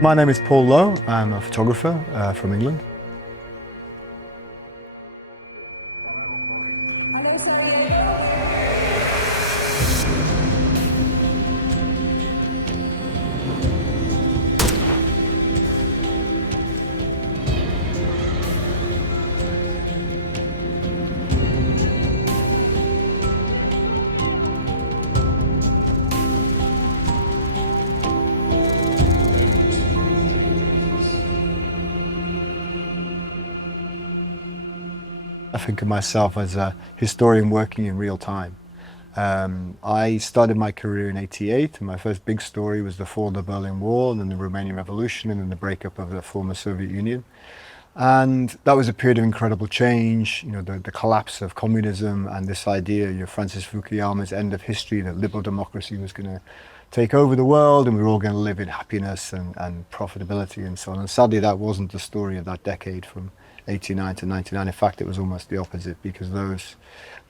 My name is Paul Lowe. I'm a photographer from England. I think of myself as a historian working in real time. I started my career in '88, and my first big story was the fall of the Berlin Wall, and then the Romanian Revolution, and then the breakup of the former Soviet Union. And that was a period of incredible change, the collapse of communism and this idea, Francis Fukuyama's end of history, that liberal democracy was going to take over the world and we were all going to live in happiness and profitability and so on. And sadly, that wasn't the story of that decade from '89 to '99. In fact, it was almost the opposite, because those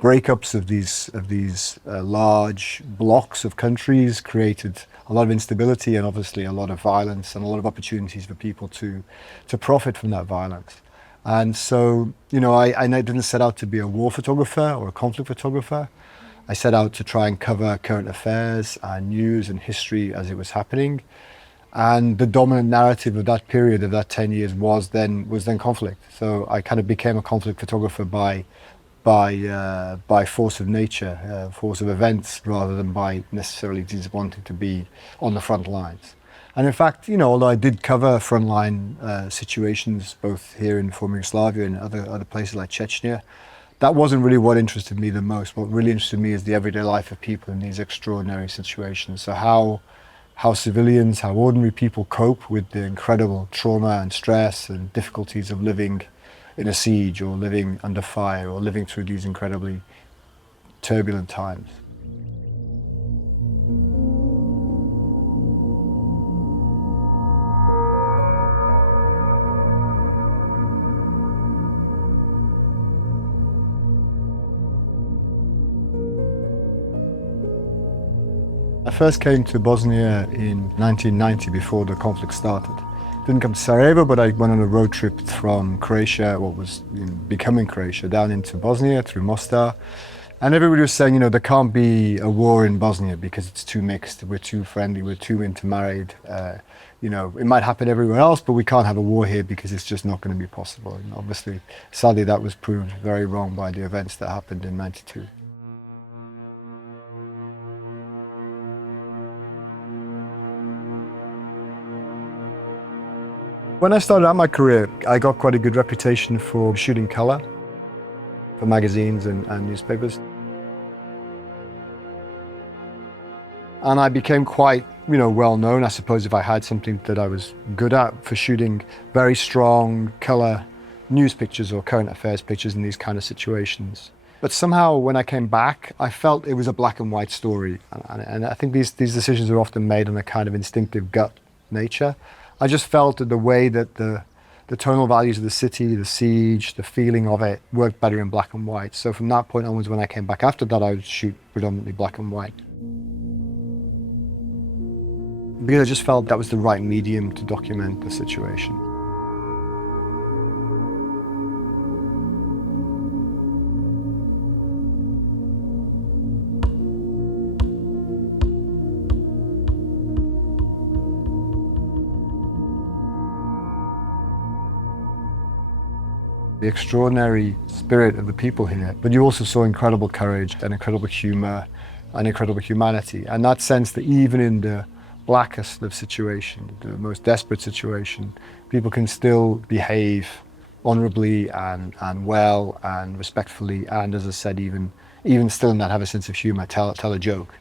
breakups of these large blocks of countries created a lot of instability and obviously a lot of violence and a lot of opportunities for people to profit from that violence. And so, I didn't set out to be a war photographer or a conflict photographer. I set out to try and cover current affairs and news and history as it was happening. And the dominant narrative of that period, of that 10 years, was then conflict. So I kind of became a conflict photographer by force of nature, force of events, rather than by necessarily just wanting to be on the front lines. And in fact, although I did cover frontline situations both here in former Yugoslavia and other places like Chechnya, that wasn't really what interested me the most. What really interested me is the everyday life of people in these extraordinary situations. So how civilians, how ordinary people cope with the incredible trauma and stress and difficulties of living in a siege or living under fire or living through these incredibly turbulent times. I first came to Bosnia in 1990, before the conflict started. Didn't come to Sarajevo, but I went on a road trip from Croatia, what was becoming Croatia, down into Bosnia through Mostar. And everybody was saying, there can't be a war in Bosnia because it's too mixed, we're too friendly, we're too intermarried. It might happen everywhere else, but we can't have a war here because it's just not going to be possible. And obviously, sadly, that was proved very wrong by the events that happened in '92. When I started out my career, I got quite a good reputation for shooting color, for magazines and newspapers. And I became quite, well known, I suppose, if I had something that I was good at, for shooting very strong color news pictures or current affairs pictures in these kind of situations. But somehow when I came back, I felt it was a black and white story. And I think these decisions are often made on a kind of instinctive gut nature. I just felt that the way that the tonal values of the city, the siege, the feeling of it worked better in black and white. So from that point onwards, when I came back after that, I would shoot predominantly black and white. Because I just felt that was the right medium to document the situation. The extraordinary spirit of the people here, but you also saw incredible courage and incredible humor and incredible humanity. And that sense that even in the blackest of situations, the most desperate situation, people can still behave honorably and well and respectfully, and as I said, even still in that, have a sense of humor, tell a joke.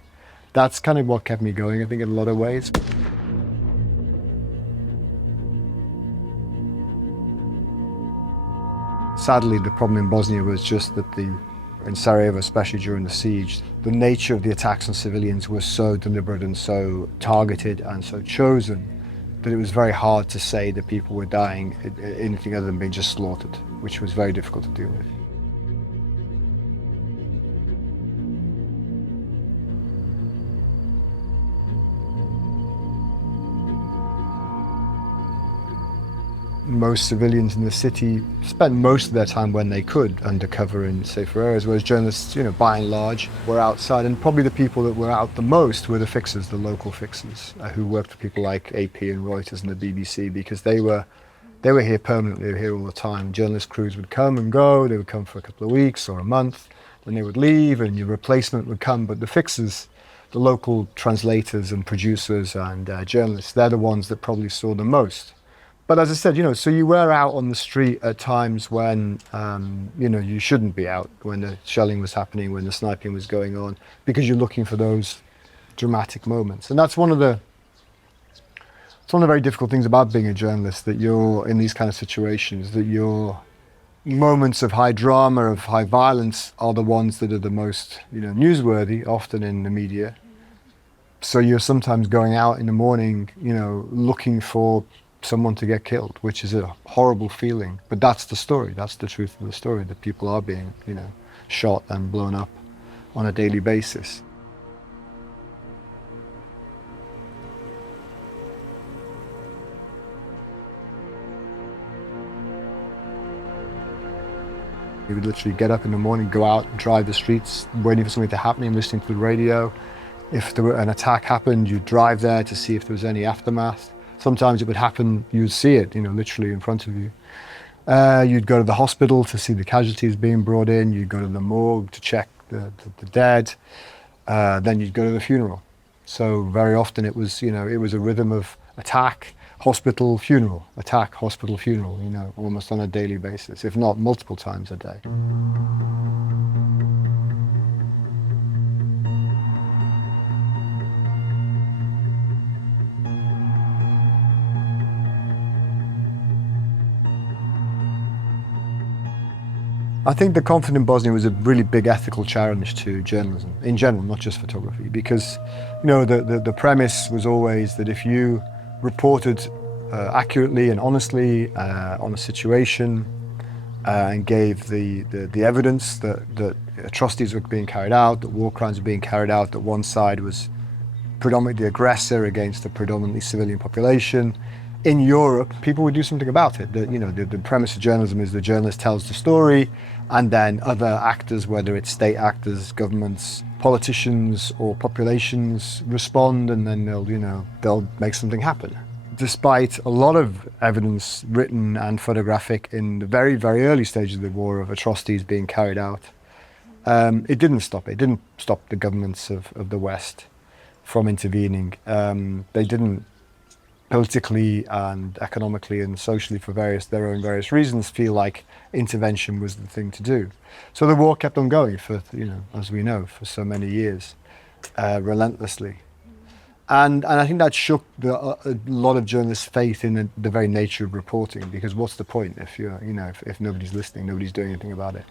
That's kind of what kept me going, I think, in a lot of ways. Sadly, the problem in Bosnia was just that in Sarajevo, especially during the siege, the nature of the attacks on civilians was so deliberate and so targeted and so chosen that it was very hard to say that people were dying anything other than being just slaughtered, which was very difficult to deal with. most civilians in the city spent most of their time when they could undercover in safer areas, whereas journalists, by and large, were outside. And probably the people that were out the most were the fixers, the local fixers, who worked for people like AP and Reuters and the BBC, because they were here permanently, they were here all the time. Journalist crews would come and go, they would come for a couple of weeks or a month, then they would leave and your replacement would come. But the fixers, the local translators and producers and journalists, they're the ones that probably saw the most. But as I said, so you were out on the street at times when, you shouldn't be out, when the shelling was happening, when the sniping was going on, because you're looking for those dramatic moments. And that's one of the very difficult things about being a journalist, that you're in these kind of situations, that your moments of high drama, of high violence, are the ones that are the most, newsworthy, often in the media. So you're sometimes going out in the morning, looking for someone to get killed, which is a horrible feeling. But that's the story, that's the truth of the story, that people are being, shot and blown up on a daily basis. You would literally get up in the morning, go out, drive the streets, waiting for something to happen, listening to the radio. If there were an attack happened, you'd drive there to see if there was any aftermath. Sometimes it would happen, you'd see it, literally in front of you. You'd go to the hospital to see the casualties being brought in. You'd go to the morgue to check the dead. Then you'd go to the funeral. So very often it was a rhythm of attack, hospital, funeral, attack, hospital, funeral, almost on a daily basis, if not multiple times a day. I think the conflict in Bosnia was a really big ethical challenge to journalism in general, not just photography, because the premise was always that if you reported accurately and honestly on a situation and gave the evidence that atrocities were being carried out, that war crimes were being carried out, that one side was predominantly the aggressor against a predominantly civilian population, in Europe, people would do something about it. The premise of journalism is the journalist tells the story, and then other actors, whether it's state actors, governments, politicians, or populations, respond, and then they'll make something happen. Despite a lot of evidence, written and photographic, in the very, very early stages of the war, of atrocities being carried out, it didn't stop it. It didn't stop the governments of the West from intervening. They didn't politically and economically and socially, for their own various reasons, feel like intervention was the thing to do. So the war kept on going for, as we know, for so many years, relentlessly. And I think that shook a lot of journalists' faith in the very nature of reporting, because what's the point if if nobody's listening, nobody's doing anything about it?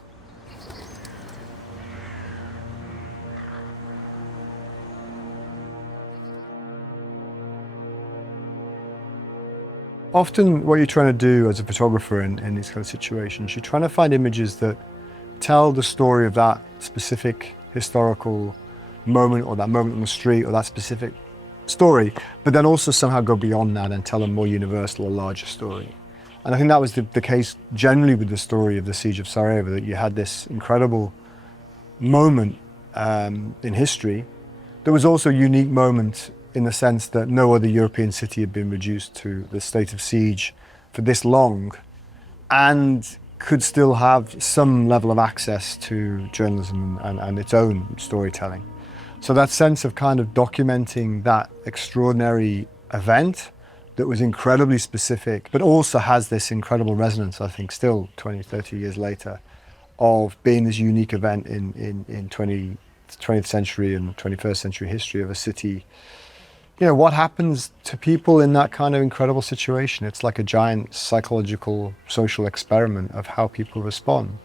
Often what you're trying to do as a photographer in these kind of situations, you're trying to find images that tell the story of that specific historical moment, or that moment on the street, or that specific story, but then also somehow go beyond that and tell a more universal or larger story. And I think that was the case generally with the story of the siege of Sarajevo, that you had this incredible moment in history. There was also a unique moment in the sense that no other European city had been reduced to the state of siege for this long, and could still have some level of access to journalism and its own storytelling. So that sense of kind of documenting that extraordinary event that was incredibly specific, but also has this incredible resonance, I think, still 20, 30 years later, of being this unique event in 20th century and 21st century history of a city. What happens to people in that kind of incredible situation? It's like a giant psychological, social experiment of how people respond.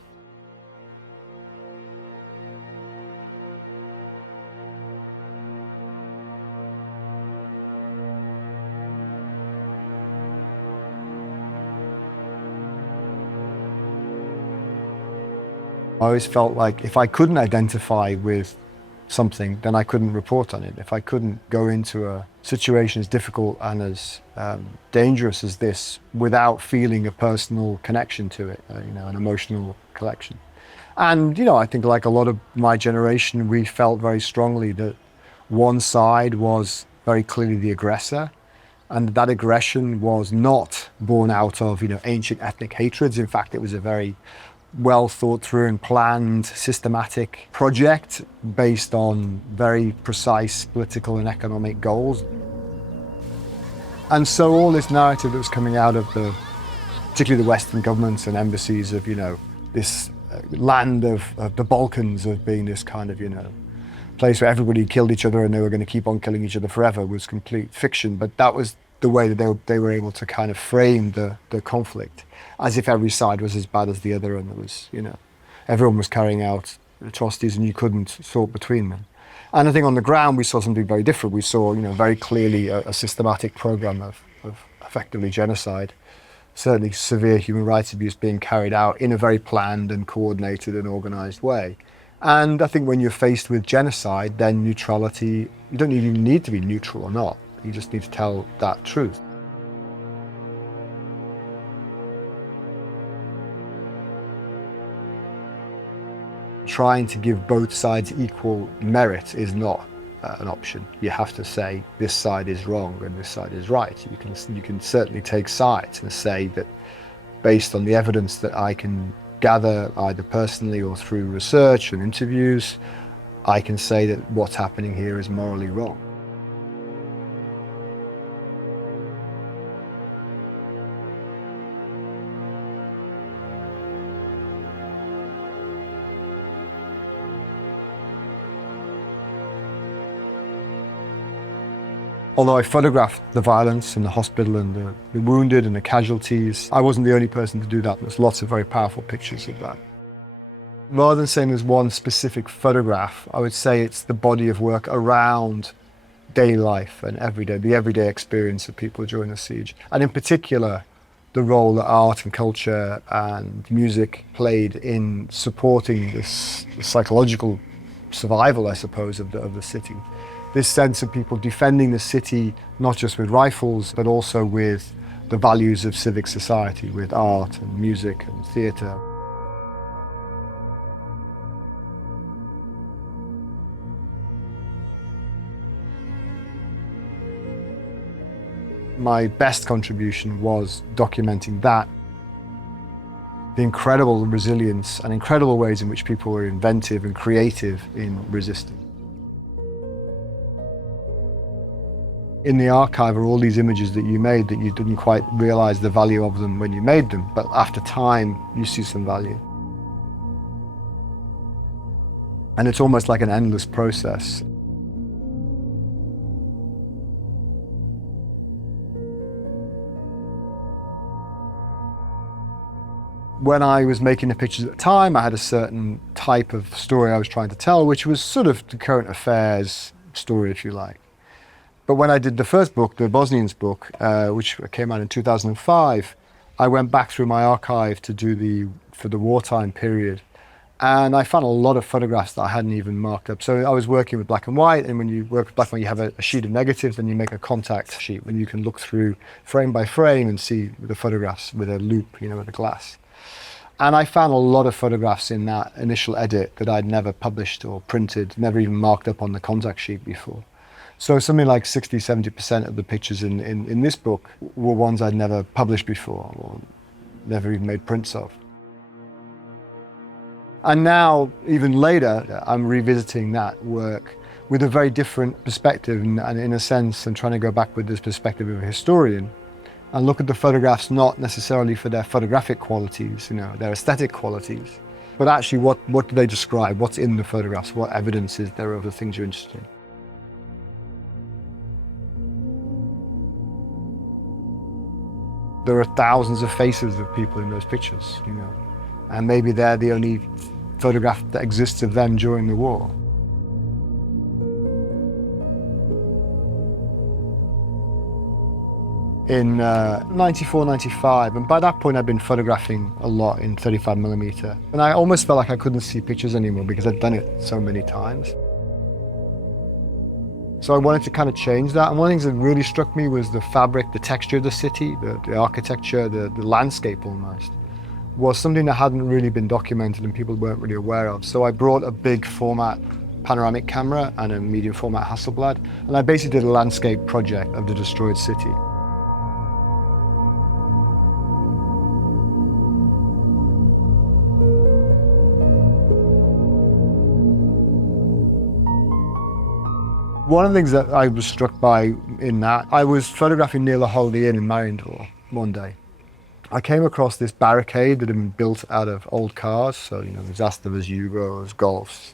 I always felt like if I couldn't identify with something, then I couldn't report on it. If I couldn't go into a situation as difficult and as dangerous as this without feeling a personal connection to it, an emotional connection. And, I think like a lot of my generation, we felt very strongly that one side was very clearly the aggressor, and that aggression was not born out of, ancient ethnic hatreds. In fact, it was a very well thought through and planned, systematic project based on very precise political and economic goals. And so all this narrative that was coming out of particularly the Western governments and embassies of, this land of the Balkans of being this kind of, place where everybody killed each other and they were going to keep on killing each other forever was complete fiction. But that was the way that they were able to kind of frame the conflict, as if every side was as bad as the other, and there was, everyone was carrying out atrocities and you couldn't sort between them. And I think on the ground we saw something very different. We saw, very clearly a systematic program of effectively genocide, certainly severe human rights abuse being carried out in a very planned and coordinated and organized way. And I think when you're faced with genocide, then neutrality, you don't even need to be neutral or not. You just need to tell that truth. Trying to give both sides equal merit is not an option. You have to say this side is wrong and this side is right. You can certainly take sides and say that based on the evidence that I can gather either personally or through research and interviews, I can say that what's happening here is morally wrong. Although I photographed the violence in the hospital and the wounded and the casualties, I wasn't the only person to do that. There's lots of very powerful pictures of that. Rather than saying there's one specific photograph, I would say it's the body of work around daily life and the everyday experience of people during the siege. And in particular, the role that art and culture and music played in supporting this psychological survival, I suppose, of the city. This sense of people defending the city, not just with rifles, but also with the values of civic society, with art and music and theatre. My best contribution was documenting that, the incredible resilience and incredible ways in which people were inventive and creative in resisting. In the archive are all these images that you made that you didn't quite realize the value of them when you made them, but after time you see some value. And it's almost like an endless process. When I was making the pictures at the time, I had a certain type of story I was trying to tell, which was sort of the current affairs story, if you like. But when I did the first book, the Bosnians book, which came out in 2005, I went back through my archive to do for the wartime period. And I found a lot of photographs that I hadn't even marked up. So I was working with black and white, and when you work with black and white, you have a sheet of negatives, then you make a contact sheet when you can look through frame by frame and see the photographs with a loop, with a glass. And I found a lot of photographs in that initial edit that I'd never published or printed, never even marked up on the contact sheet before. So something like 60–70% of the pictures in this book were ones I'd never published before or never even made prints of. And now, even later, I'm revisiting that work with a very different perspective and in a sense, I'm trying to go back with this perspective of a historian and look at the photographs not necessarily for their photographic qualities, their aesthetic qualities, but actually what do they describe? What's in the photographs? What evidence is there of the things you're interested in? There are thousands of faces of people in those pictures, and maybe they're the only photograph that exists of them during the war. In 94, 95, and by that point I'd been photographing a lot in 35mm, and I almost felt like I couldn't see pictures anymore because I'd done it so many times. So I wanted to kind of change that. And one of the things that really struck me was the fabric, the texture of the city, the architecture, the landscape almost, was something that hadn't really been documented and people weren't really aware of. So I brought a big format panoramic camera and a medium format Hasselblad, and I basically did a landscape project of the destroyed city. One of the things that I was struck by in that, I was photographing near the Holiday Inn in Marienthal one day. I came across this barricade that had been built out of old cars, so there's Astavas, Yugos, Golfs,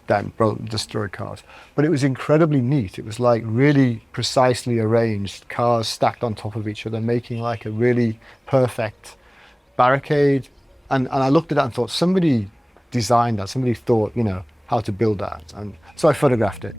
destroyed cars. But it was incredibly neat. It was like really precisely arranged cars stacked on top of each other, making like a really perfect barricade. And I looked at that and thought, somebody designed that, somebody thought, how to build that. And so I photographed it.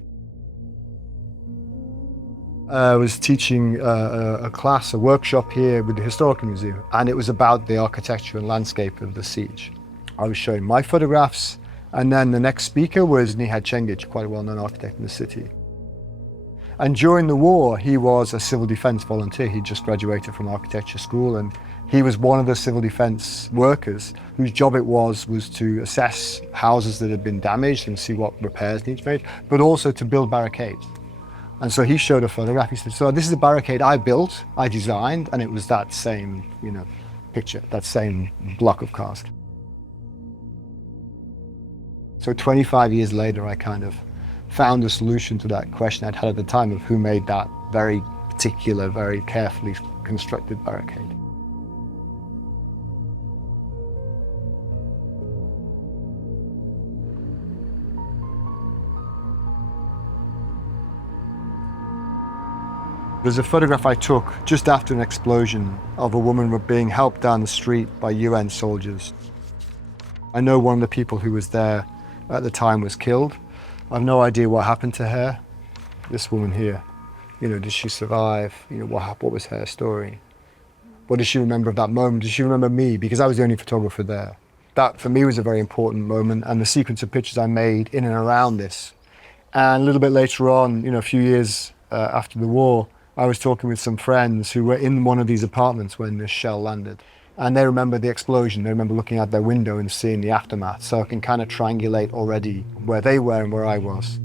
I was teaching a class, a workshop here with the Historical Museum, and it was about the architecture and landscape of the siege. I was showing my photographs, and then the next speaker was Nihat Cengic, quite a well-known architect in the city. And during the war, he was a civil defense volunteer. He just graduated from architecture school, and he was one of the civil defense workers whose job it was to assess houses that had been damaged and see what repairs needed made, but also to build barricades. And so he showed a photograph. He said, so this is a barricade I built, I designed, and it was that same, picture, that same block of cast. So 25 years later, I kind of found a solution to that question I'd had at the time of who made that very particular, very carefully constructed barricade. There's a photograph I took just after an explosion of a woman being helped down the street by UN soldiers. I know one of the people who was there at the time was killed. I've no idea what happened to her. This woman here, did she survive? What was her story? What does she remember of that moment? Does she remember me? Because I was the only photographer there. That for me was a very important moment, and the sequence of pictures I made in and around this. And a little bit later on, a few years after the war, I was talking with some friends who were in one of these apartments when this shell landed. And they remember the explosion. They remember looking out their window and seeing the aftermath. So I can kind of triangulate already where they were and where I was.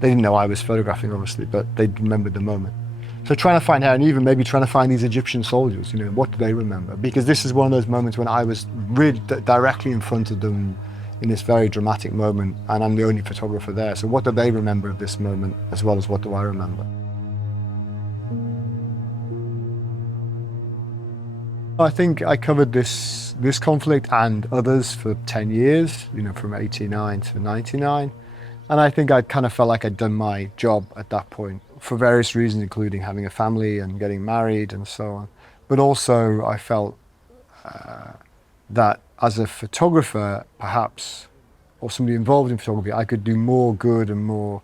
They didn't know I was photographing, obviously, but they remembered the moment. So trying to find out, and even maybe trying to find these Egyptian soldiers, what do they remember? Because this is one of those moments when I was really directly in front of them in this very dramatic moment, and I'm the only photographer there. So what do they remember of this moment, as well as what do I remember? I think I covered this conflict and others for 10 years, from 89 to 99. And I think I kind of felt like I'd done my job at that point, for various reasons, including having a family and getting married and so on. But also I felt that as a photographer, perhaps, or somebody involved in photography, I could do more good and more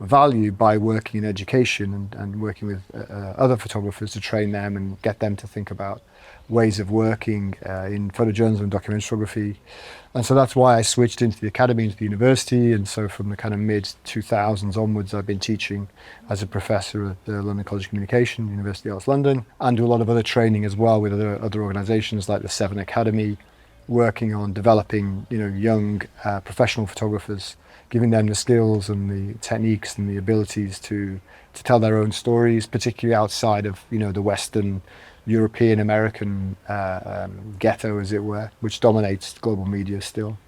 value by working in education and working with other photographers to train them and get them to think about ways of working in photojournalism and documentary photography. And so that's why I switched into the academy, into the university. And so from the kind of mid-2000s onwards, I've been teaching as a professor at the London College of Communication, University of Arts London, and do a lot of other training as well with other organisations like the Seven Academy, working on developing young professional photographers, giving them the skills and the techniques and the abilities to tell their own stories, particularly outside of the Western European American ghetto, as it were, which dominates global media still,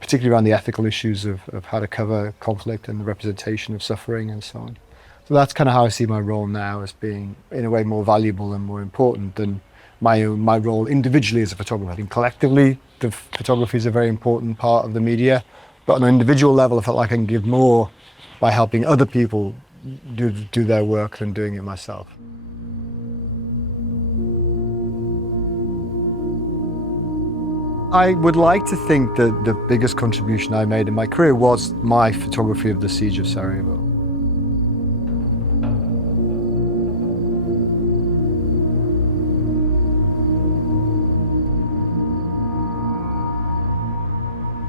particularly around the ethical issues of how to cover conflict and the representation of suffering and so on. So that's kind of how I see my role now, as being in a way more valuable and more important than my role individually as a photographer. I think collectively the photography is a very important part of the media, but on an individual level I felt like I can give more by helping other people do their work than doing it myself. I would like to think that the biggest contribution I made in my career was my photography of the siege of Sarajevo.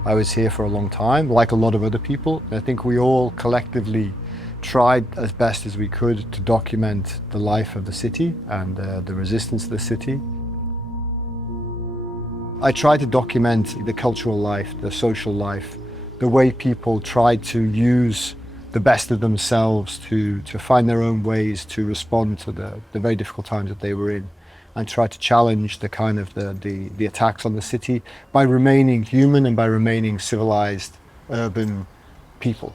I was here for a long time, like a lot of other people. I think we all collectively tried as best as we could to document the life of the city and the resistance of the city. I tried to document the cultural life, the social life, the way people tried to use the best of themselves to find their own ways to respond to the very difficult times that they were in, and try to challenge the kind of the attacks on the city by remaining human and by remaining civilized urban people.